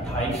28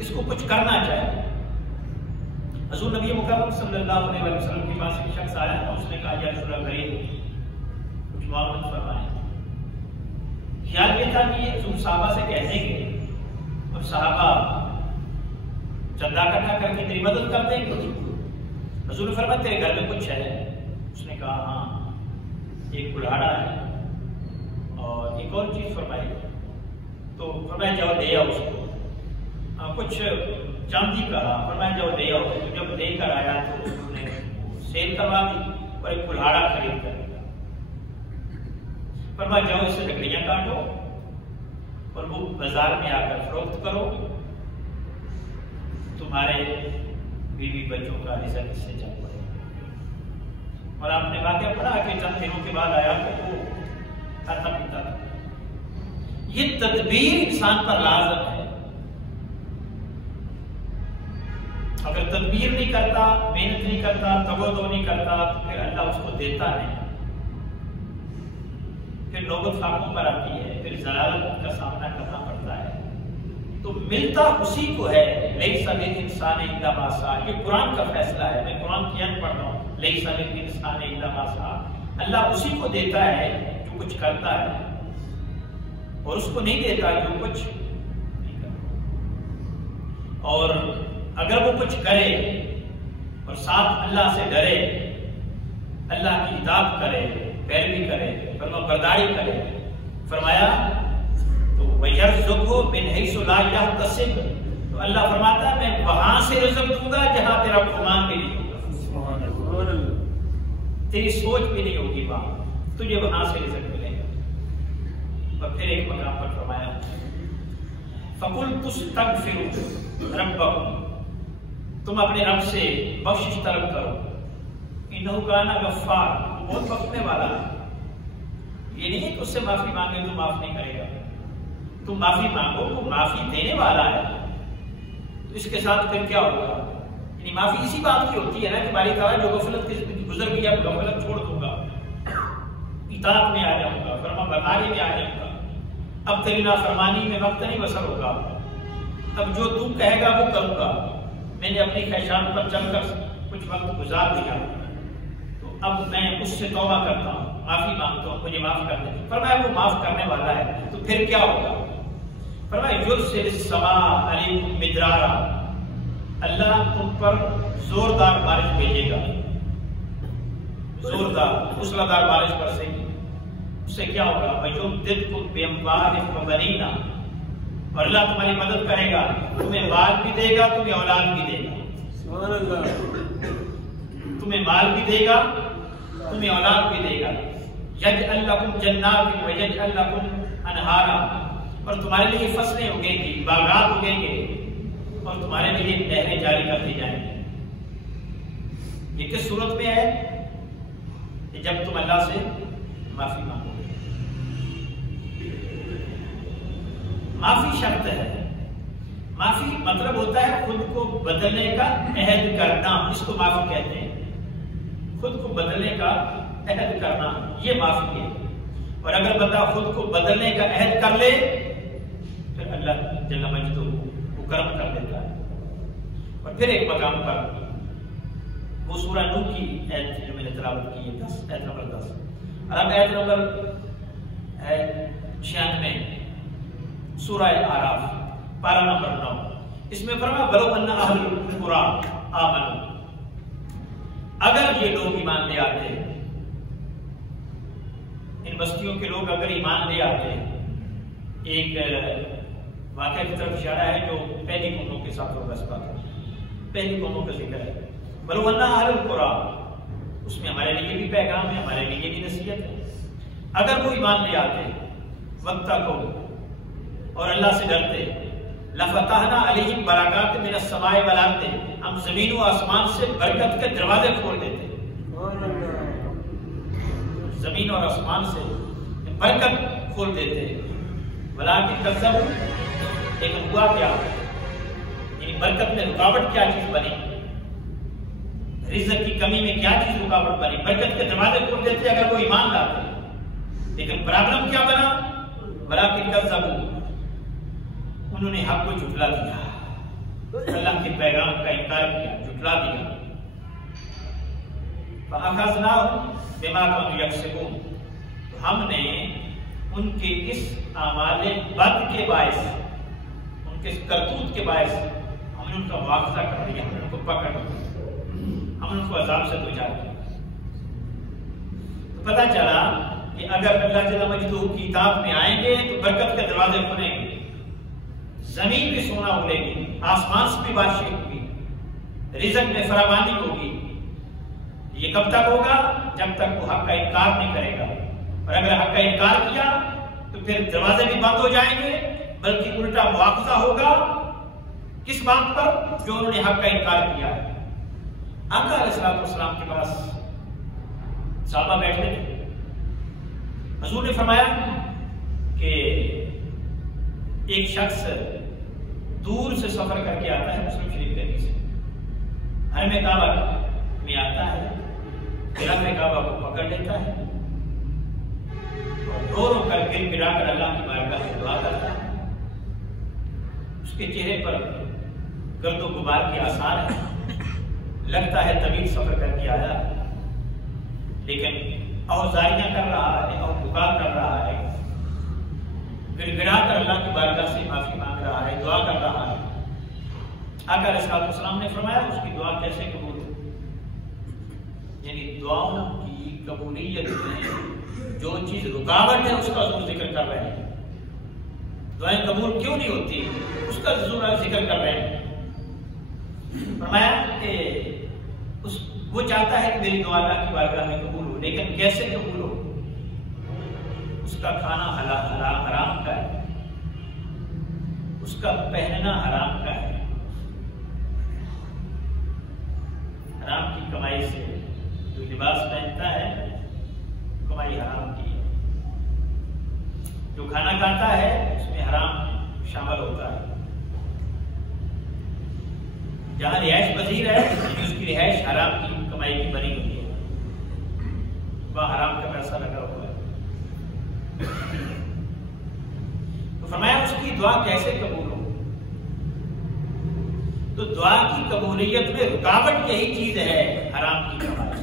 اس کو کچھ کرنا چاہیے. حضور نبی مکرم صلی اللہ علیہ وسلم کے پاس ایک شخص آیا، اس نے کہا یا رسول اللہ غریب کچھ معاونت فرمائیں. خیال یہ تھا کہ یہ حضور صحابہ سے کہہ دیں گے اور صحابہ چندہ اکٹھا کر کے تیری مدد کر دیں گے. حضور نے فرمایا تیرے گھر میں کچھ ہے؟ اس نے کہا ہاں ایک کلہاڑا ہے اور ایک اور چیز فرمائی. تو فرمایا جاؤ لے آؤ اس کو. کچھ چاندی کا فرمایا جاؤ لے آؤ. جب لے کر آیا تو انہوں نے سیل کروا دی اور ایک کلہاڑا خرید کر دیا. فرمایا جاؤ اس سے لکڑیاں کاٹو اور وہ بازار میں آ کر فروخت کرو، تمہارے بیوی بچوں کا رزق اس سے چل پڑے. اور آپ نے واقعہ پڑھا کہ چند دنوں کے بعد آیا تو وہ کھاتا پیتا تھا. یہ تدبیر انسان پر لازم ہے. اگر تدبیر نہیں کرتا، محنت نہیں کرتا، تگودو نہیں کرتا تو پھر اللہ اس کو دیتا نہیں. پھر نوبت خاکوں پر آتی ہے، پھر ضلالت کا سامنا کرنا پڑتا ہے. تو ملتا اسی کو ہے. لیس للانسان الا ما سعى. یہ قرآن کا فیصلہ ہے. میں قرآن کی ان پڑھ رہا ہوں. لیس للانسان الا ما سعى. اللہ اسی کو دیتا ہے جو کچھ کرتا ہے اور اس کو نہیں دیتا جو کچھ نہیں کرتا. اور اگر وہ کچھ کرے اور ساتھ اللہ سے ڈرے، اللہ کی اطاعت کرے، پیروی کرے، فرما برداری کرے، فرمایا تو وَيَرْزُقْهُ مِنْ حَيْثُ لَا يَحْتَسِبُ. تو اللہ فرماتا ہے میں وہاں سے رزق دوں گا جہاں تیرا گمان بھی نہیں ہوگا، تیری سوچ بھی نہیں ہوگی، وہاں تجھے وہاں سے رزق ملے گا. اور پھر ایک مقام پر فرمایا فَقُلْتُ اسْتَغْفِرُوا رَبَّكُمْ. تم اپنے رب سے بخشش طلب کرو، انہو کان غفار، بہت بخشنے والا ہے. یہ نہیں کہ اس سے معافی مانگے تو معاف نہیں کرے گا. تم معافی مانگو، وہ معافی دینے والا ہے. تو اس کے ساتھ پھر کیا ہوگا؟ یعنی معافی اسی بات کی ہوتی ہے نا کہ باری تعالیٰ جو غفلت کی زندگی گزر گئی اب غفلت چھوڑ دوں گا، اطاعت میں آ جاؤں گا، فرما برداری میں آ جاؤں گا. اب تیری نافرمانی میں وقت نہیں بسر ہوگا. اب جو تو کہے گا وہ کروں گا. میں نے اپنی خواہشات پر چل کر کچھ وقت گزار دیا، تو اب میں اس سے توبہ کرتا ہوں، معافی مانگتا ہوں، مجھے معاف کر دیں. فرمایا وہ معاف کرنے والا ہے. تو پھر کیا ہوگا؟ فرمایا یرسل السماء علیکم مدرارا. اللہ تم پر زوردار بارش بھیجے گا، زوردار موسلادھار بارش برسے گی. اس سے کیا ہوگا؟ وَيُمْدِدْكُمْ بِأَمْوَالٍ وَبَنِينَ. اور اللہ تمہاری مدد کرے گا، تمہیں مال بھی دے گا، تمہیں اولاد بھی دے گا. سبحان اللہ. تمہیں مال بھی دے گا، تمہیں اولاد بھی دے گا. یجعل لکم جنات ویجعل لکم انہارا. اور تمہارے لیے فصلیں اگیں گی، باغات اگیں گے اور تمہارے لیے نہریں جاری کر دی جائیں گی. یہ کس صورت میں ہے؟ کہ جب تم اللہ سے معافی مانگو گے. معافی شرط ہے. معافی مطلب ہوتا ہے خود کو بدلنے کا عہد کرنا، اس کو معافی کہتے ہیں. خود کو بدلنے کا عہد کرنا یہ معافی ہے. اور اگر بندہ خود کو بدلنے کا عہد کر لے پھر اللہ جل مجدہ وہ کرم کر دیتا ہے. اور پھر ایک مقام پر وہ سورہ نوح کی آیت جو میں نے تلاوت کی ہے 10 آیت نمبر 10 اور اب آیت نمبر 96 سورہ اعراف پارہ نمبر 9. اس میں فرمایا بلو ان اہل القرى آمنوا. اگر یہ لوگ ایمان لے آتے، ان بستیوں کے لوگ اگر ایمان لے آتے. ایک واقعہ کی طرف اشارہ ہے جو پہلی قوموں کے ساتھ وابستہ تھا، پہلی قوموں کا ذکر ہے. بلو ان اہل القرى، اس میں ہمارے لیے بھی پیغام ہے، ہمارے لیے بھی نصیحت ہے. اگر وہ ایمان لے آتے، واتقوا، اور اللہ سے ڈرتے، لفتحنا علیہم برکات من السماء والارض، ہم زمین و آسمان سے برکت کے دروازے کھول دیتے. زمین اور آسمان سے برکت کھول دیتے. ولکن کذبوا، لیکن ہوا کیا؟ یعنی برکت میں رکاوٹ کیا چیز بنی؟ رزق کی کمی میں کیا چیز رکاوٹ بنی؟ برکت کے دروازے کھول دیتے اگر وہ ایمان لاتے. لیکن پرابلم کیا بنا؟ ولکن کذبوا، انہوں نے حق کو جھٹلا دیا. اللہ کے پیغام کا انکار کیا، جھٹلا دیا. فَأَخَذْنَاهُمْ بِمَا كَانُوا يَكْسِبُونَ، تو ہم نے ان کے اس اعمال بد کے باعث، ان کے کرتوت کے باعث ہم نے ان کا مواخذہ کر دیا، ہم نے ان کو پکڑ لیا، ہم نے ان کو عذاب سے دوچار کیا. تو پتہ چلا کہ اگر اللہ جل مجدہ کی اطاعت میں آئیں گے تو برکت کے دروازے کھلیں گے، زمین بھی سونا اگلے گی، آسمان سے بھی بارشیں ہوگی، رزق میں فراوانی ہوگی. یہ کب تک ہوگا؟ جب تک وہ حق کا انکار نہیں کرے گا. اور اگر حق کا انکار کیا تو پھر دروازے بھی بند ہو جائیں گے، بلکہ الٹا مواخذہ ہوگا. کس بات پر؟ جو انہوں نے حق کا انکار کیا. آقا علیہ السلام کے پاس صحابہ بیٹھے تھے. حضور نے فرمایا کہ ایک شخص دور سے سفر کر کے آتا ہے، مسلم شریف کے حدیث ہے، حرم کعبہ میں آتا ہے، حرم کعبہ کو پکڑ لیتا ہے اور رو رو کر گر گرا کر اللہ کی بارگاہ میں دعا کرتا ہے. اس کے چہرے پر گرد و غبار کے آثار ہیں، لگتا ہے طویل سفر کر کے آیا، لیکن اوزاریاں کر رہا ہے اور پکار کر رہا ہے، گر گرا کر اللہ کی بارگاہ سے معافی مانگ رہا ہے، دعا کر رہا ہے. آقا علیہ السلام نے فرمایا اس کی دعا کیسے قبول ہو؟ یعنی دعاؤں کی قبولیت میں جو چیز رکاوٹ ہے اس کا ضرور ذکر کر رہے ہیں. دعائیں قبول کیوں نہیں ہوتی اس کا ضرور ذکر کر رہے ہیں. فرمایا کہ وہ چاہتا ہے کہ میری دعا اللہ کی بارگاہ میں قبول ہو، لیکن کیسے قبول ہو؟ اس کا کھانا حرام کا ہے، اس کا پہننا حرام کا ہے، حرام کی کمائی سے جو لباس پہنتا ہے کمائی حرام کی ہے، جو کھانا کھاتا ہے اس میں حرام شامل ہوتا ہے، جہاں رہائش پذیر ہے اس کی رہائش حرام کی کمائی کی بنی ہوئی ہے، وہاں حرام کا پیسہ لگا ہوا ہے. تو فرمایا اس کی دعا کیسے قبول ہو؟ تو دعا کی قبولیت میں رکاوٹ یہی چیز ہے، حرام کی کمائی.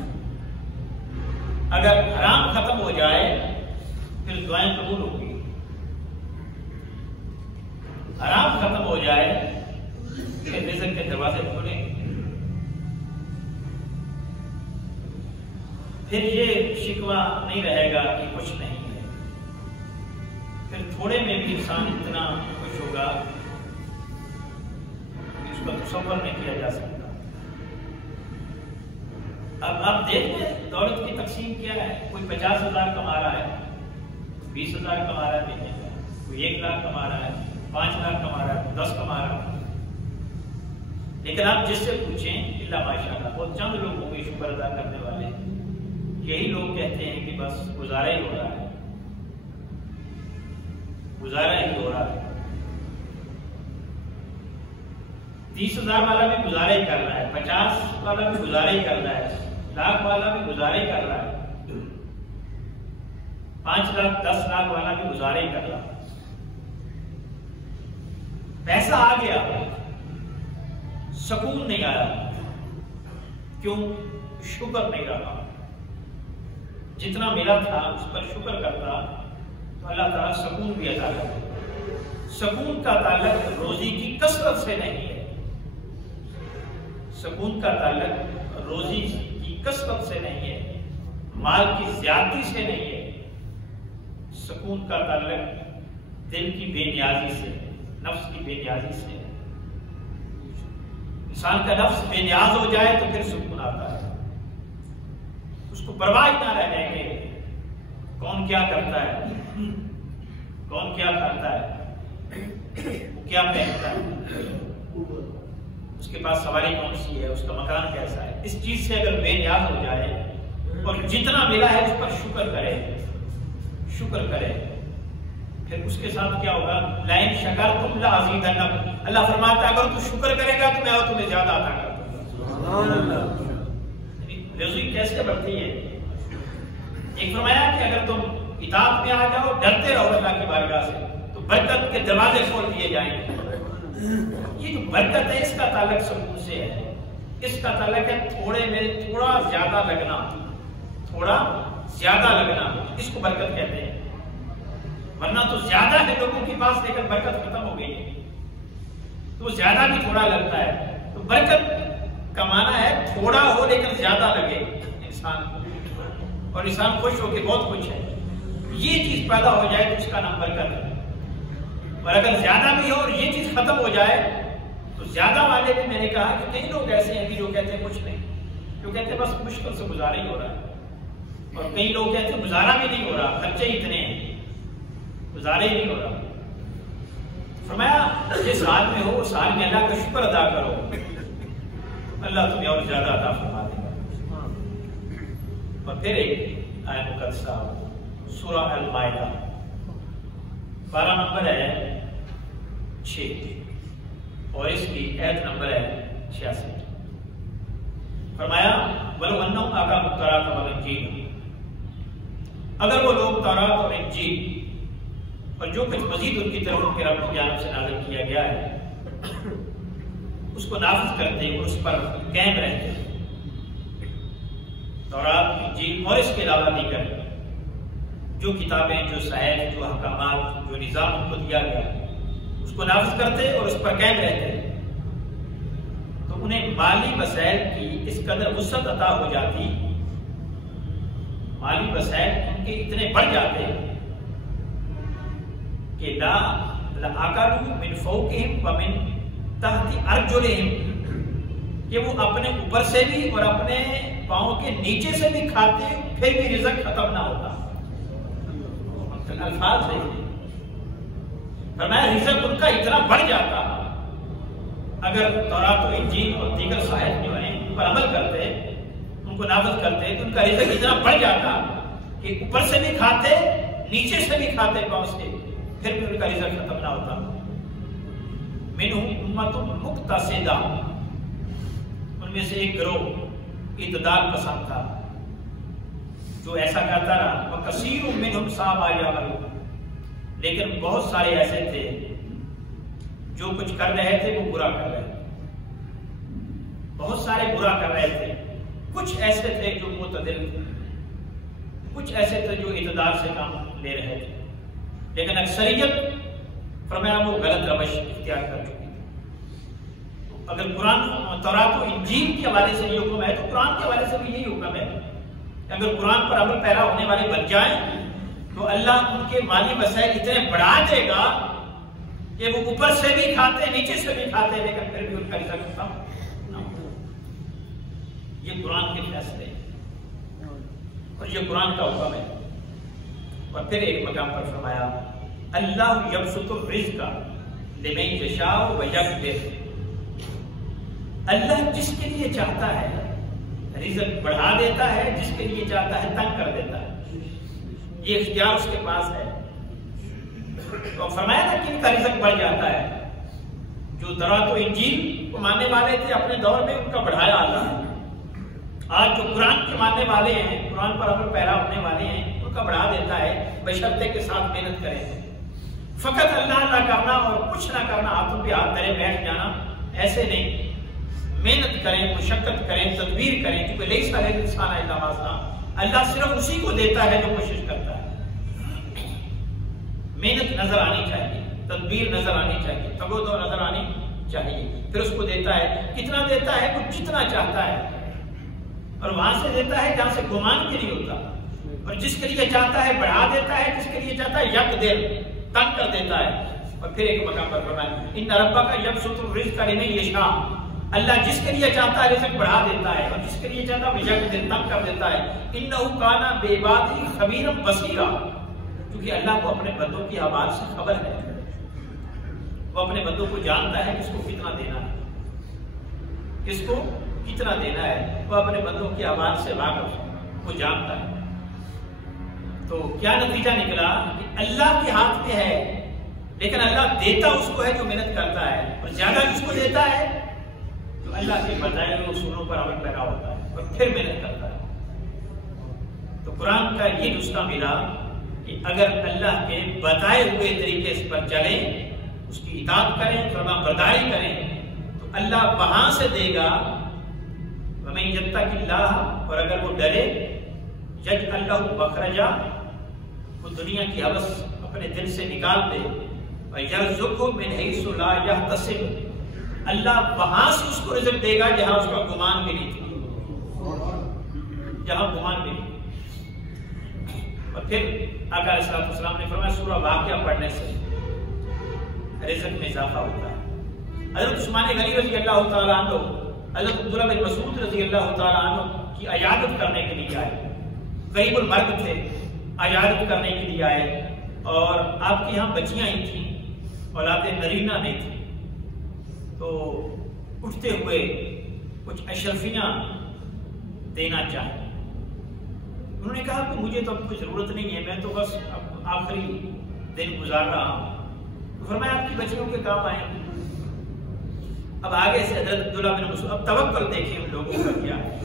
اگر حرام ختم ہو جائے پھر دعائیں قبول ہوگی، حرام ختم ہو جائے پھر رزق کے دروازے کھولیں گے. پھر یہ شکوہ نہیں رہے گا کہ کچھ نہیں ہے، پھر تھوڑے میں بھی انسان اتنا خوش ہوگا کہ اس کا تصور نہیں کیا جا سکتا. اب آپ دیکھیں دولت کی تقسیم کیا ہے، کوئی 50,000 کما رہا ہے، 20,000 کما رہا ہے مہینے میں، کوئی 1 لاکھ کما رہا ہے، 5 لاکھ کما رہا ہے، 10 کما رہا ہے. لیکن آپ جس سے پوچھیں اللہ ماشاءاللہ بہت چند لوگ ہوں گے شکر ادا کرنے والے، یہی لوگ کہتے ہیں کہ بس گزارا ہی ہو رہا ہے، گزارا ہی ہو رہا ہے. 30,000 والا بھی گزارا ہی کر رہا ہے، 50 والا بھی گزارا ہی کر رہا ہے، لاکھ والا بھی گزارا ہی کر رہا ہے، 5 لاکھ 10 لاکھ والا بھی گزارا ہی کر رہا ہے. پیسہ آ گیا، سکون نہیں آیا. کیوں؟ شکر نہیں رہا. جتنا ملا تھا اس پر شکر کرتا تو اللہ تعالیٰ سکون بھی عطا کرتا. سکون کا تعلق روزی کی کثرت سے نہیں ہے، سکون کا تعلق روزی کی کثرت سے نہیں ہے، مال کی زیادتی سے نہیں ہے. سکون کا تعلق دل کی بے نیازی سے، نفس کی بے نیازی سے. انسان کا نفس بے نیاز ہو جائے تو پھر سکون آتا ہے. اس کو پرواہ نہ رہنے کے کون کیا کرتا ہے، کون کیا کرتا ہے، وہ کیا پہنتا ہے، اس کے پاس سواری کون سی ہے، اس کا مکان کیسا ہے. اس چیز سے اگر بے نیاز ہو جائے اور جتنا ملا ہے اس پر شکر کرے، شکر کرے، پھر اس کے ساتھ کیا ہوگا؟ لئن شکرتم لازیدنکم. اللہ فرماتا ہے اگر تو شکر کرے گا تو میں اور تمہیں زیادہ عطا کر دوں گا. سبحان اللہ. رزق کیسے بڑھتی ہے؟ ایک فرمایا کہ اگر تم اطاعت میں آ جاؤ، ڈرتے رہو اللہ کی بارگاہ سے، تو برکت کے دروازے کھول دیے جائیں گے. یہ جو برکت ہے اس کا تعلق سکون سے ہے، اس کا تعلق ہے تھوڑے میں تھوڑا زیادہ لگنا، تھوڑا زیادہ لگنا، اس کو برکت کہتے ہیں۔ ورنہ تو زیادہ ہے لوگوں کے پاس لیکن برکت ختم ہو گئی ہے، تو زیادہ بھی تھوڑا لگتا ہے۔ تو برکت کا معنی ہے تھوڑا ہو لیکن زیادہ لگے انسان کو، اور انسان خوش ہو کے بہت خوش ہے، یہ چیز پیدا ہو جائے تو اس کا نام برکت ہے۔ اور اگر زیادہ بھی ہو اور یہ چیز ختم ہو جائے تو زیادہ والے بھی، میں نے کہا کہ کئی لوگ ایسے ہیں جو کہتے ہیں کچھ نہیں، جو کہتے ہیں بس مشکل سے گزارا ہی ہو رہا ہے، اور کئی لوگ کہتے ہیں گزارا بھی نہیں ہو رہا، خرچے اتنے ہیں، گزارا ہی نہیں ہو رہا۔ فرمایا جس حال میں ہو اس حال میں اللہ کا شکر ادا کرو، اللہ تمہیں اور زیادہ عطا فرما دے گا۔ اور پھر ایک آیت مقدسہ سورہ المائدہ 12 نمبر ہے 6 اور اس کی آیت نمبر ہے 86۔ فرمایا وَلَوْ أَنَّهُمْ أَقَامُوا التَّوْرَاةَ وَالْإِنجِيلَ، اگر وہ لوگ تورات اور انجیل اور جو کچھ مزید ان کی طرف ان کے رب کی جانب سے نازل کیا گیا ہے اس کو نافذ کرتے اور اس پر قائم رہتے، تورات، انجیل اور اس کے علاوہ دیگر جو کتابیں، جو صحائف، جو احکامات، جو نظام ان کو دیا گیا اس کو نافذ کرتے اور اس پر قائم رہتے، تو انہیں مالی وسائل کی اس قدر وسعت عطا ہو جاتی، مالی وسائل ان کے اتنے بڑھ جاتے کہ لا آکلوا من فوقہم ومن تحت ارجلہم، کہ وہ اپنے اوپر سے بھی اور اپنے پاؤں کے نیچے سے بھی کھاتے پھر بھی رزق ختم نہ ہوتا۔ الفاظ ہے فرمایا رزق ان کا اتنا بڑھ جاتا اگر تورات و انجیل اور دیگر صحائف جو ہیں ان پر عمل کرتے، ان کو نافذ کرتے، تو ان کا رزق اتنا بڑھ جاتا کہ اوپر سے بھی کھاتے نیچے سے بھی کھاتے پاؤں سے پھر بھی ان کا رزق ختم نہ ہوتا۔ منہم امت مقتصدہ، ان میں سے ایک گروہ اعتدال پسند تھا جو ایسا کرتا رہا، وکثیر منہم ساء ما یعملون، لیکن بہت سارے ایسے تھے جو کچھ کر رہے تھے وہ برا کر رہے تھے، بہت سارے برا کر رہے تھے، کچھ ایسے تھے جو معتدل تھے، کچھ ایسے تھے جو اعتدال سے کام لے رہے تھے، لیکن اکثریت فرمایا وہ غلط روش اختیار کر چکی تھی۔ اگر قرآن تورات و انجیل کے حوالے سے یہ حکم ہے تو قرآن کے حوالے سے بھی یہی حکم ہے کہ اگر قرآن پر عمل پیرا ہونے والے بن جائیں تو اللہ ان کے مالی وسائل اتنے بڑھا دے گا کہ وہ اوپر سے بھی کھاتے نیچے سے بھی کھاتے لیکن پھر بھی ان کا رزق ختم نہ ہوتا۔ یہ قرآن کے فیصلے اور یہ قرآن کا حکم ہے۔ اور پھر ایک مقام پر فرمایا اللہ یبسط الرزق لمن یشاء ویقدر، اللہ جس کے لیے چاہتا ہے رزق بڑھا دیتا ہے، جس کے لیے چاہتا ہے تنگ کر دیتا ہے، یہ اختیار اس کے پاس ہے۔ تو فرمایا نا کہ ان کا رزق بڑھ جاتا ہے، جو تورات و انجیل کو ماننے والے تھے اپنے دور میں ان کا بڑھایا اللہ ہے، آج جو قرآن کے ماننے والے ہیں، قرآن پر عمل پیرا ہونے والے ہیں، ان کا بڑھا دیتا ہے، بشرطے کے ساتھ محنت کریں، فقط اللہ نہ کرنا اور کچھ نہ کرنا، ہاتھوں پہ ہاتھ دھرے بیٹھ جانا، ایسے نہیں، محنت کریں، مشقت کریں، تدبیر کریں، کیونکہ لیس علی الانسان الا ما سعی، اللہ صرف اسی کو دیتا ہے جو کوشش کرتا ہے۔ محنت نظر آنی چاہیے، تدبیر نظر آنی چاہیے، تگودو نظر آنی چاہیے، پھر اس کو دیتا ہے، کتنا دیتا ہے وہ جتنا چاہتا ہے، اور وہاں سے دیتا ہے جہاں سے گمان بھی نہیں ہوتا، اور جس کے لیے چاہتا ہے بڑھا دیتا ہے، جس کے لیے چاہتا ہے یقدر تنگ کر دیتا ہے۔ اور پھر ایک مقام پر فرمایا ان ربک یبسط الرزق لمن یشاء، اللہ جس کے لیے چاہتا ہے رزق بڑھا دیتا ہے، اور جس کے لیے چاہتا ہے یقدر تنگ کر دیتا ہے۔ انہ کان بعبادہ خبیرا بصیرا، کیونکہ اللہ کو اپنے بندوں کی اعمال سے خبر ہے، وہ اپنے بندوں کو جانتا ہے کس کو کتنا دینا ہے، کس کو کتنا دینا ہے، وہ اپنے بندوں کے اعمال سے واقف، وہ جانتا ہے۔ تو کیا نتیجہ نکلا کہ اللہ کے ہاتھ میں ہے، لیکن اللہ دیتا اس کو ہے جو محنت کرتا ہے، اور زیادہ کس کو دیتا ہے جو اللہ کے بتائے ہوئے اصولوں پر عمل پیرا ہوتا ہے اور پھر محنت کرتا ہے۔ تو قرآن کا یہ نسخہ ملا کہ اگر اللہ کے بتائے ہوئے طریقے اس پر چلیں، اس کی اطاعت کریں، فرما برداری کریں، اللہ وہاں سے دے گا، وَمَن يَتَّقِ اللَّهَ، اور اگر وہ ڈرے، يَجْعَلْ لَهُ مَخْرَجًا، وہ دنیا کی ہوس اپنے دل سے نکال دے، وَيَرْزُقْهُ مِنْ حَيْثُ لَا يَحْتَسِبُ، اللہ وہاں سے اس کو رزق دے گا جہاں اس کا گمان بھی نہیں تھا، جہاں گمان بھی نہیں۔ اور پھر آقا علیہ السلام نے فرمایا سورہ واقعہ پڑھنے سے رزق میں اضافہ ہوتا ہے۔ حضرت عثمان غنی رضی اللہ تعالیٰ عنہ حضرت عبداللہ بن مسعود رضی اللہ تعالیٰ عنہ کی عیادت کرنے کے لیے آئے، غریب المرگ تھے، عیادت کرنے کے لیے آئے، اور آپ کے یہاں بچیاں ہی تھیں، اولاد نرینہ نہیں تھی، تو اٹھتے ہوئے کچھ اشرفیاں دینا چاہیں۔ انہوں نے کہا کہ مجھے تو اب کوئی ضرورت نہیں ہے، میں تو بس اب آخری دن گزار رہا ہوں۔ تو فرمایا آپ کی بچیوں کے کام آئیں۔ اب آگے سے حضرت عبداللہ بن مسعود، اب توکل دیکھیں ان لوگوں کا کیا ہے،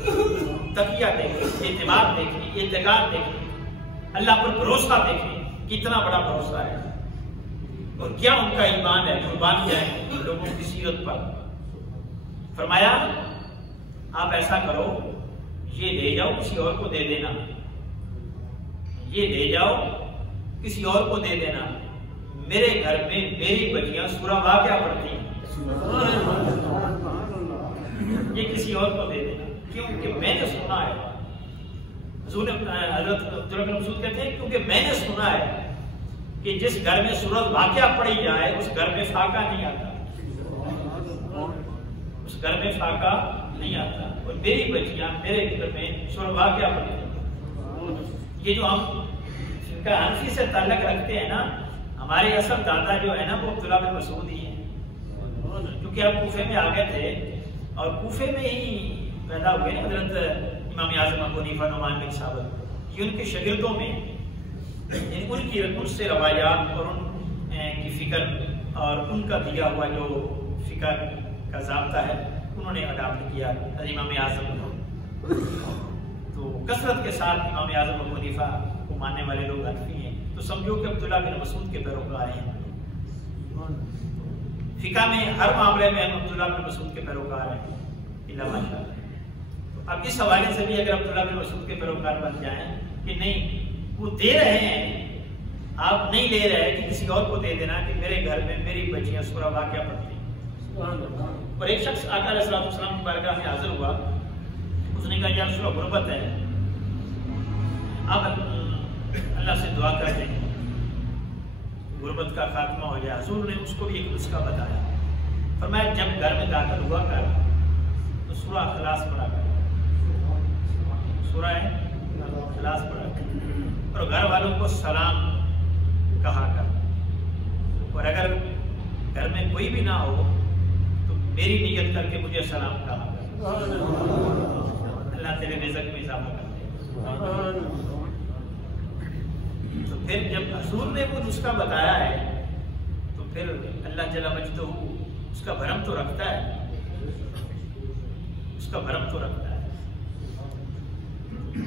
تقیہ دیکھیں، اعتماد دیکھیں، اعتقاد دیکھیں، اللہ پر بھروسہ دیکھیں، کتنا بڑا بھروسہ ہے، اور کیا ان کا ایمان ہے، قربانیاں ہیں ان لوگوں کی سیرت پر۔ فرمایا آپ ایسا کرو، یہ لے جاؤ کسی اور کو دے دینا، یہ لے جاؤ کسی اور کو دے دینا، میرے گھر میں میری بچیاں سورہ واقعہ پڑھتی ہیں، یہ کسی اور کو دے دینا، کیونکہ میں نے سنا ہے، حضرت عبداللہ بن مسعود کہتے ہیں کیونکہ میں نے سنا ہے کہ جس گھر میں سورہ واقعہ پڑھی جائے اس گھر میں فاقہ نہیں آتا، اس گھر میں فاقہ نہیں آتا، اور میری بچیاں میرے گھر میں سورہ واقعہ پڑھی جائے۔ یہ جو ہم حنفی سے تعلق رکھتے ہیں نا، ہمارے اصل دادا جو ہے نا وہ عبداللہ بن مسعود ہی ہیں، کیونکہ آپ کوفے میں آ گئے تھے اور کوفے میں ہی پیدا ہوئے حضرت امام اعظم ابو حنیفہ نعمان بن ثابت، یہ ان کے شاگردوں میں ان کی ان سے روایات اور ان کی فکر اور ان کا دیا ہوا جو فکر کا ضابطہ ہے انہوں نے اڈاپٹ کیا امام اعظم کو۔ تو کثرت کے ساتھ امام اعظم ابو حنیفہ کو ماننے والے لوگ حنفی ہیں، تو سمجھو کہ عبداللہ بن مسعود کے پیروکار ہیں، فقہ میں ہر معاملے میں ہم عبداللہ بن مسعود کے پیروکار ہیں، اللہ ماشاءاللہ۔ اب اس حوالے سے بھی اگر عبداللہ بن مسعود کے پیروکار بن جائیں کہ نہیں وہ دے رہے ہیں، آپ نہیں لے رہے کہ کسی اور کو دے دینا کہ میرے گھر میں میری بچیاں سورہ واقعہ پڑھتی ہیں۔ اور ایک شخص آقا علیہ السلام کی بارگاہ میں حاضر ہوا، اس نے کہا یا رسول اللہ غربت ہے، آپ اللہ سے دعا کر دیں غربت کا خاتمہ ہو جائے۔ حضور نے اس کو بھی ایک نسخہ بتایا، فرمایا جب گھر میں داخل ہوا کر تو سورہ اخلاص پڑھا کر، سورہ اخلاص پڑھا کر، اور گھر والوں کو سلام کہا کر، اور اگر گھر میں کوئی بھی نہ ہو تو میری نیت کر کے مجھے سلام کہا کر، اللہ تیرے رزق میں اضافہ کر دے۔ تو پھر جب حضور نے وہ نسخہ بتایا ہے تو پھر اللہ جل مجدہ اس کا بھرم تو رکھتا ہے، اس کا بھرم تو رکھتا ہے۔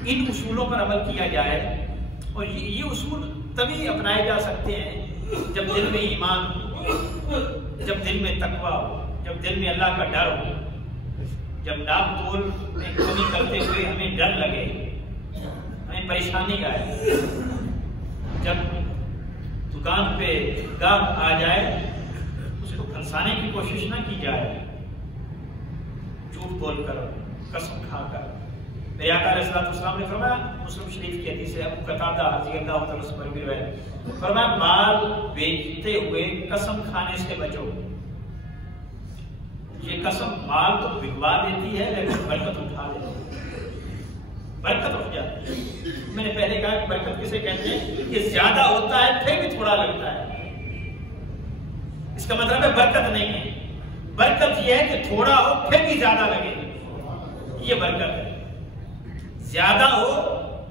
ان اصولوں پر عمل کیا جائے، اور یہ اصول تبھی اپنائے جا سکتے ہیں جب دل میں ایمان ہو، جب دل میں تقویٰ ہو، جب دل میں اللہ کا ڈر ہو، جب ناپ تول میں کمی کرتے ہوئے ہمیں ڈر لگے، ہمیں پریشانی آئے، جب دکان پہ گاہک آ جائے اس کو پھنسانے کی کوشش نہ کی جائے، جھوٹ بول کر، قسم کھا کر۔ میرے آقا علیہ السلام نے فرمایا، مسلم شریف کی حدیث ہے، ابو قتادہ رضی اللہ تعالیٰ عنہ پر بھی روایت، فرمایا مال بیچتے ہوئے قسم کھانے سے بچو، یہ قسم مال تو بگوا دیتی ہے لیکن برکت اٹھا دیتی ہے، برکت اٹھ جاتی ہے۔ میں نے پہلے کہا کہ برکت کسے کہتے ہیں کہ زیادہ ہوتا ہے پھر بھی تھوڑا لگتا ہے، اس کا مطلب ہے برکت نہیں ہے، برکت یہ ہے کہ تھوڑا ہو پھر بھی زیادہ لگے، یہ برکت ہے۔ زیادہ ہو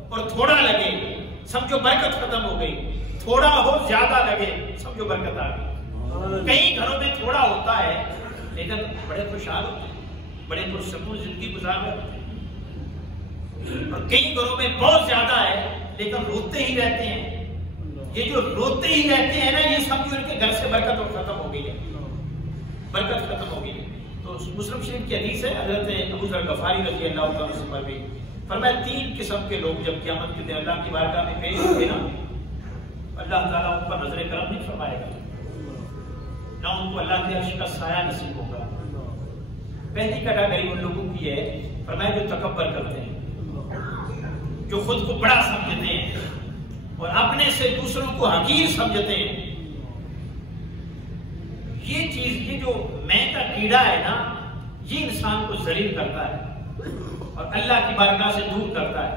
اور تھوڑا لگے سمجھو برکت ختم ہو گئی، تھوڑا ہو زیادہ لگے سمجھو برکت آ گئی۔ کئی گھروں میں تھوڑا ہوتا ہے لیکن بڑے خوشحال ہوتے ہیں، بڑے پرسکون زندگی گزار رہے ہوتے ہیں، اور کئی گھروں میں بہت زیادہ ہے لیکن روتے ہی رہتے ہیں۔ یہ جو روتے ہی رہتے ہیں نا، یہ سمجھو ان کے گھر سے برکت ختم ہو گئی ہے، برکت ختم ہو گئی ہے۔ تو مسلم شریف کی حدیث ہے، حضرت ابو ذر غفاری رضی اللہ عنہ سے مروی، فرمایا 3 قسم کے لوگ جب قیامت کے دن اللہ کی بارگاہ میں پیش ہوں گے نا، اللہ تعالیٰ ان پر نظر کرم نہیں فرمائے گا، نہ ان کو اللہ کے عرش کا سایہ نصیب ہوگا۔ پہلی کیٹیگری ان لوگوں کی ہے، فرمایا جو تکبر کرتے ہیں، جو خود کو بڑا سمجھتے ہیں اور اپنے سے دوسروں کو حقیر سمجھتے ہیں۔ یہ چیز، یہ جو میں کا کیڑا ہے نا، یہ انسان کو ذلیل کرتا ہے اور اللہ کی بارگاہ سے دور کرتا ہے۔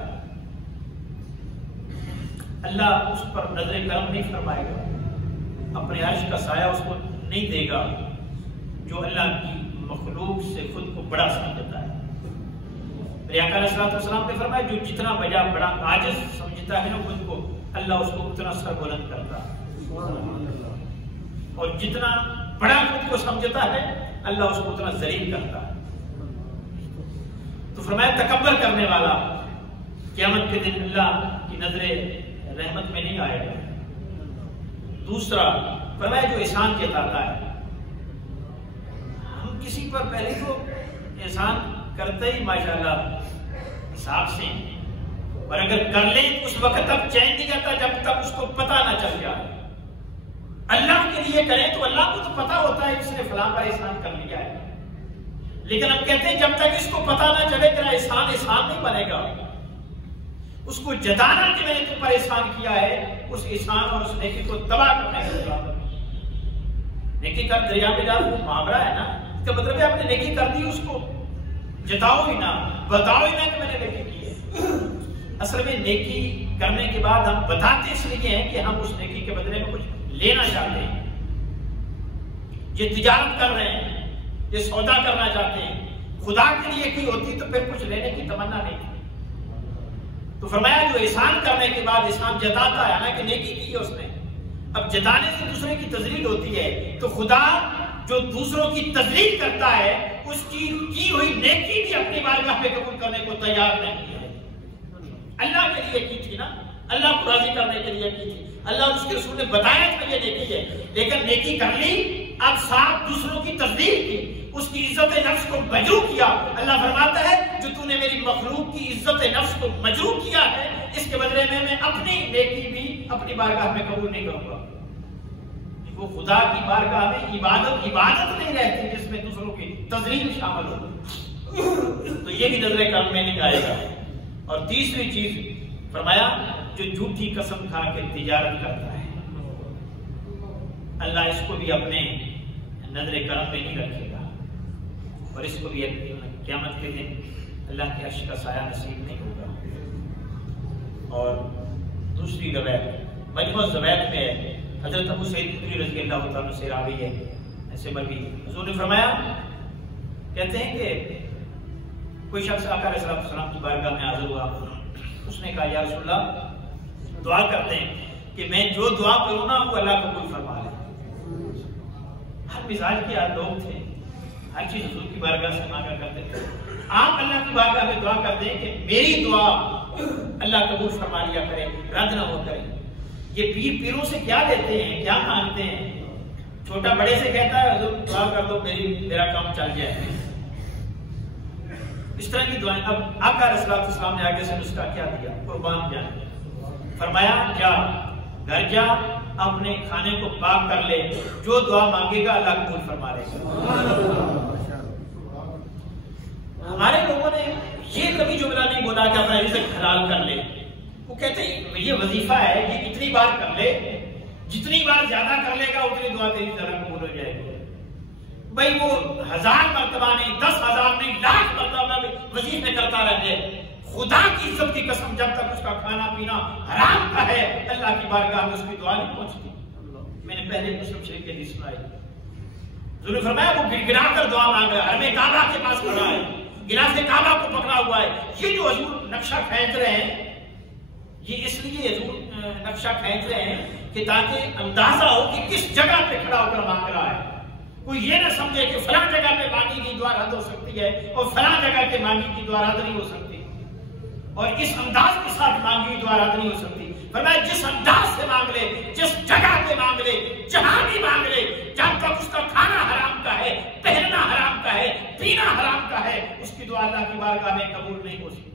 اللہ اس پر نظر کرم نہیں فرمائے گا، اپنے عرش کا سایہ اس کو نہیں دے گا جو اللہ کی مخلوق سے خود کو بڑا سمجھتا ہے۔ آقا علیہ السلام نے فرمایا جو جتنا بڑا عاجز سمجھتا ہے نا خود کو، اللہ اس کو اتنا سر بلند کرتا ہے، اور جتنا بڑا خود کو سمجھتا ہے اللہ اس کو اتنا ذلیل کرتا ہے۔ تو فرمایا تکبر کرنے والا قیامت کے دن اللہ کی نظر رحمت میں نہیں آئے گا۔ دوسرا فرمایا جو احسان جتاتا ہے، ہم کسی پر پہلے تو احسان کرتے ہی ماشاءاللہ حساب سے، اور اگر کر لیں تو اس وقت تک چین نہیں جاتا جب تک اس کو پتہ نہ چل جائے۔ اللہ کے لیے کریں تو اللہ کو تو پتا ہوتا ہے اس نے فلاں پر احسان کر لیا ہے، لیکن ہم کہتے ہیں جب تک اس کو پتا نہ چلے تیرا احسان احسان نہیں بنے گا۔ اس کو جتانا کہ میں نے تم پر احسان کیا ہے، اس احسان اور اس نیکی کو تباہ کرنے کا برابر۔ نیکی کا دریا میں ڈال وہ محاورہ ہے نا، اس کا مطلب ہے آپ نے نیکی کر دی، اس کو جتاؤ ہی نہ، بتاؤ ہی نہ کہ میں نے نیکی کی ہے۔ اصل میں نیکی کرنے کے بعد ہم بتاتے اس لیے ہیں کہ ہم اس نیکی کے بدلے میں کچھ لینا چاہتے ہیں، یہ تجارت کر رہے ہیں، یہ سودا کرنا چاہتے ہیں۔ خدا کے لیے کی ہوتی تو پھر کچھ لینے کی تمنا نہیں تھی۔ تو فرمایا جو احسان کرنے کے بعد احسان جتاتا ہے نا کہ نیکی کی ہے اس نے، اب جتانے سے دوسرے کی تذلیل ہوتی ہے، تو خدا جو دوسروں کی تذلیل کرتا ہے اس کی ہوئی نیکی بھی اپنی بارگاہ میں قبول کرنے کو تیار نہیں ہے۔ اللہ کے لیے کی تھی نا، اللہ کو راضی کرنے کے لیے کی تھی، اللہ اس کے رسول نے بتایا تھا یہ نیکی ہے، لیکن نیکی کر لی، اب ساتھ دوسروں کی تذلیل کی، اس کی عزت نفس کو مجروح کیا۔ اللہ فرماتا ہے جو تو نے میری مخلوق کی عزت نفس کو مجروح کیا ہے، اس کے بدلے میں اپنی نیکی بھی اپنی بارگاہ میں قبول نہیں کروں گا۔ وہ خدا کی بارگاہ میں عبادت نہیں رہتی جس میں دوسروں کی تذلیل شامل ہو، تو یہ بھی نظر کرم میں نہیں آئے گا۔ اور تیسری چیز فرمایا جو جھوٹی قسم کھا کے تجارت کرتا ہے، اللہ اس کو بھی اپنے نظر کرم میں نہیں رکھے گا، اور اس کو بھی قیامت کے دن اللہ کے عرش کا سایہ نصیب نہیں ہوگا۔ اور دوسری روایت مجموع زوائد میں ہے، حضرت ابو سعید خدری رضی اللہ عنہ سے راوی ہے، ایسے مروی، حضور نے فرمایا، کہتے ہیں کہ کوئی شخص آقا علیہ السلام کی بارگاہ میں حاضر ہوا، اس نے کہا یا رسول اللہ دعا کرتے ہیں کہ میں جو دعا کروں نا وہ اللہ قبول فرما لے۔ ہر مزاج کے لوگ تھے، ہر چیز حضور کی بارگاہ سے مانگا کرتے تھے، آپ اللہ کی بارگاہ میں دعا کرتے ہیں کہ میری دعا اللہ قبول فرما لیا کرے، رد نہ ہو کرے۔ یہ پیروں سے کیا لیتے ہیں، کیا مانگتے ہیں؟ چھوٹا بڑے سے کہتا ہے حضور دعا کر دو میرا کام چل جائے، اس طرح کی دعائیں۔ اب آقا علیہ السلام نے آگے سے نسخہ کیا دیا، قربان جان، فرمایا جا گھر جا اپنے کھانے کو پاک کر لے، جو دعا مانگے گا اللہ قبول فرما لے گا۔ ہمارے لوگوں نے یہ کبھی جملہ نہیں بولا کہ اپنا رزق حلال کر لے، وہ کہتے ہیں یہ وظیفہ ہے، یہ اتنی بار کر لے، جتنی بار زیادہ کر لے گا اتنی دعا تیری طرح قبول ہو جائے گی۔ بھائی وہ 1000 مرتبہ نہیں، 10,000 نہیں، لاکھ مرتبہ وظیفے کرتا رہے، خدا کی عزت کی قسم جب تک اس کا کھانا پینا حرام کا ہے اللہ کی بارگاہ میں اس کی دعا نہیں پہنچتی۔ میں نے پہلے مسلم شریف کے حدیث سنائی، حضور نے فرمایا وہ گڑگڑا کر دعا مانگ رہا ہے، حرم کعبہ کے پاس کھڑا ہے، گلاس کعبہ کو پکڑا ہوا ہے۔ یہ جو حضور نقشہ کھینچ رہے ہیں، یہ اس لیے حضور نقشہ کھینچ رہے ہیں کہ تاکہ اندازہ ہو کہ کس جگہ پہ کھڑا ہو کر مانگ رہا ہے۔ کوئی یہ نہ سمجھے کہ فلاں جگہ پہ مانگی کی دعا رد ہو سکتی ہے اور فلاں جگہ پہ مانگی کی دعا رد نہیں ہو سکتی، اور اس انداز کے ساتھ مانگی کی دعا رد نہیں ہو سکتی۔ فرمایا جس انداز سے مانگ لے، جس جگہ پہ مانگ لے، جہاں بھی مانگ لے، جب تک اس کا کھانا حرام کا ہے، پہننا حرام کا ہے، دعا اللہ کی بارگاہ میں قبول نہیں ہو سکتی۔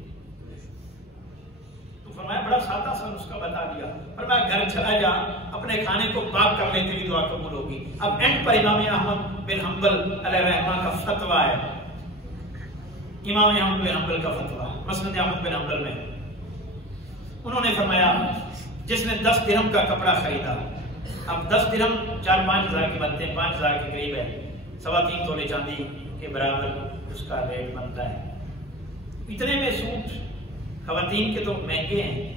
تو فرمایا بڑا سادہ سا نسخہ بتا دیا، فرمایا گھر چلا جا، اپنے کھانے کو پاک کر لے، تیری دعا قبول ہوگی۔ اب اینڈ پر امام احمد بن حنبل علیہ الرحمہ کا فتویٰ ہے، امام احمد بن حنبل کا فتویٰ مسند احمد بن حنبل میں، انہوں نے فرمایا جس نے 10 درہم کا کپڑا خریدا، اب 10 درہم 4-5 ہزار کی بنتے ہیں، 5 ہزار کے قریب ہے، 3.25 تولے چاندی کے برابر اس کا ریٹ بنتا ہے۔ اتنے میں سوٹ خواتین کے تو مہنگے ہیں،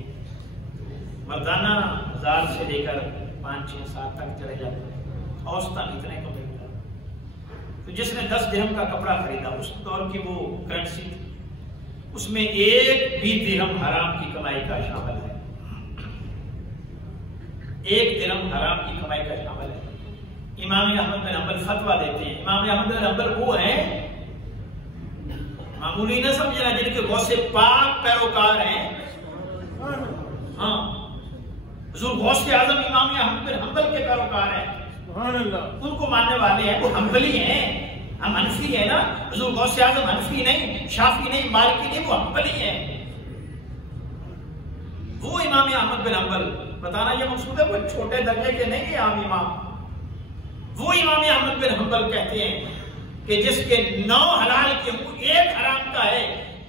مردانہ 1000 سے لے کر 5-6-7 تک چلے جاتے ہیں، اوسطاً اتنے کو ملتا ہے۔ تو جس نے 10 درہم کا کپڑا خریدا، اس دور کی وہ کرنسی تھی، اس میں 1 بھی درہم حرام کی کمائی کا شامل ہے، 1 درہم حرام کی کمائی کا شامل ہے۔ امام احمد بن حنبل فتویٰ دیتے ہیں، امام احمد بن حنبل وہ ہیں معمولی نہ سمجھنا جن کے غوث پاک پیروکار ہیں، ہاں حضور غوث اعظم امام احمد بن حنبل کے پیروکار ہیں، سبحان اللہ، ان کو ماننے والے ہیں، وہ حنبلی ہیں، ہم حنفی ہیں نا، حضور غوث اعظم حنفی نہیں، شافعی نہیں، مالکی نہیں، وہ حنبلی ہیں۔ وہ امام احمد بن حنبل، بتانا یہ مقصود ہے وہ چھوٹے درجے کے نہیں ہیں عام امام، وہ امام احمد بن حنبل کہتے ہیں کہ جس کے 9 حلال کے ہوں 1 حرام کا ہے،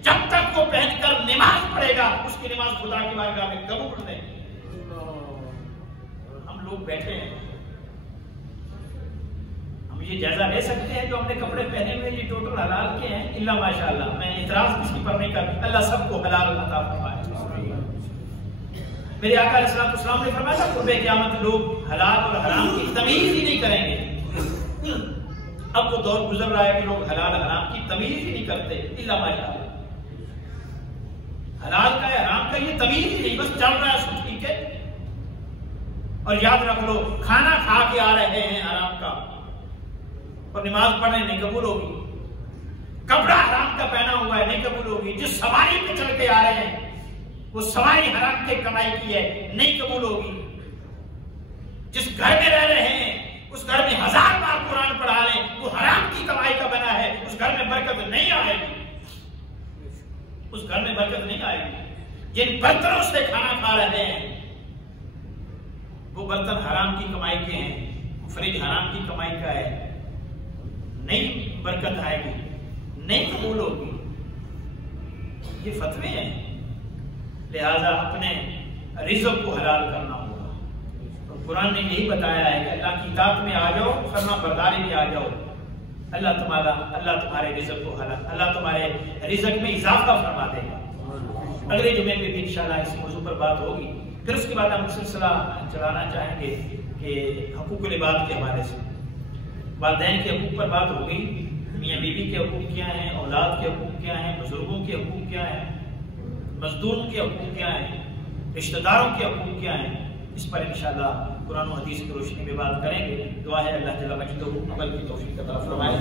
جب تک وہ پہن کر نماز پڑھے گا اس کی نماز خدا کی بارگاہ میں قبول نہیں۔ ہم لوگ بیٹھے ہیں، ہم یہ جائزہ لے سکتے ہیں جو ہم نے کپڑے پہنے ہوئے یہ ٹوٹل حلال کے ہیں، الا ماشاءاللہ، میں اعتراض کسی پر نہیں کرتا، اللہ سب کو حلال عطا فرمائے۔ میرے آقا علیہ السلام نے فرمایا تھا قرب قیامت لوگ حلال اور حرام کی تمیز ہی نہیں کریں گے۔ اب وہ دور گزر رہا ہے کہ لوگ حلال حرام کی تمیز ہی نہیں کرتے، الا ماشاءاللہ، حلال کا ہے حرام کا یہ تمیز ہی نہیں، بس چل رہا ہے سب ٹھیک ہے۔ اور یاد رکھ لو کھانا کھا کے آ رہے ہیں حرام کا اور نماز پڑھنے نہیں قبول ہوگی، کپڑا حرام کا پہنا ہوا ہے نہیں قبول ہوگی، جس سواری پہ چل کے آ رہے ہیں وہ سواری حرام کے کمائی کی ہے نہیں قبول ہوگی، جس گھر میں رہ رہے ہیں اس گھر میں 1000 بار قرآن پڑھا لیں وہ حرام کی کمائی کا بنا ہے، اس گھر میں برکت نہیں آئے گی، اس گھر میں برکت نہیں آئے گی۔ جن برتنوں سے کھانا کھا رہے ہیں وہ برتن حرام کی کمائی کے ہیں، فریج حرام کی کمائی کا ہے، نہیں برکت آئے گی، نہیں قبول ہوگی۔ یہ فتوے ہیں، لہذا اپنے رزق کو حلال کرنا ہوگا۔ قرآن نے یہی بتایا ہے کہ اللہ کی اطاعت میں آ جاؤ، فرما برداری میں آ جاؤ، اللہ تمہارے رزق کو حلال، اللہ تمہارے رزق میں اضافہ فرما دے گا۔ اگلے جمعے میں بھی انشاءاللہ اس موضوع پر بات ہوگی، پھر اس کے بعد ہم سلسلہ چلانا چاہیں گے کہ حقوق العباد کے حوالے سے والدین کے حقوق پر بات ہوگی، میاں بیوی کے حقوق کیا ہیں، اولاد کے حقوق کیا ہیں، بزرگوں کے حقوق کیا ہیں، مزدوروں کے حقوق کیا ہیں، رشتہ داروں کے حقوق کیا ہیں، اس پر انشاءاللہ قرآن و حدیث کی روشنی میں بات کریں گے۔ دعا ہے اللہ جل مجدہ عمل کی توفیق عطا فرمائے۔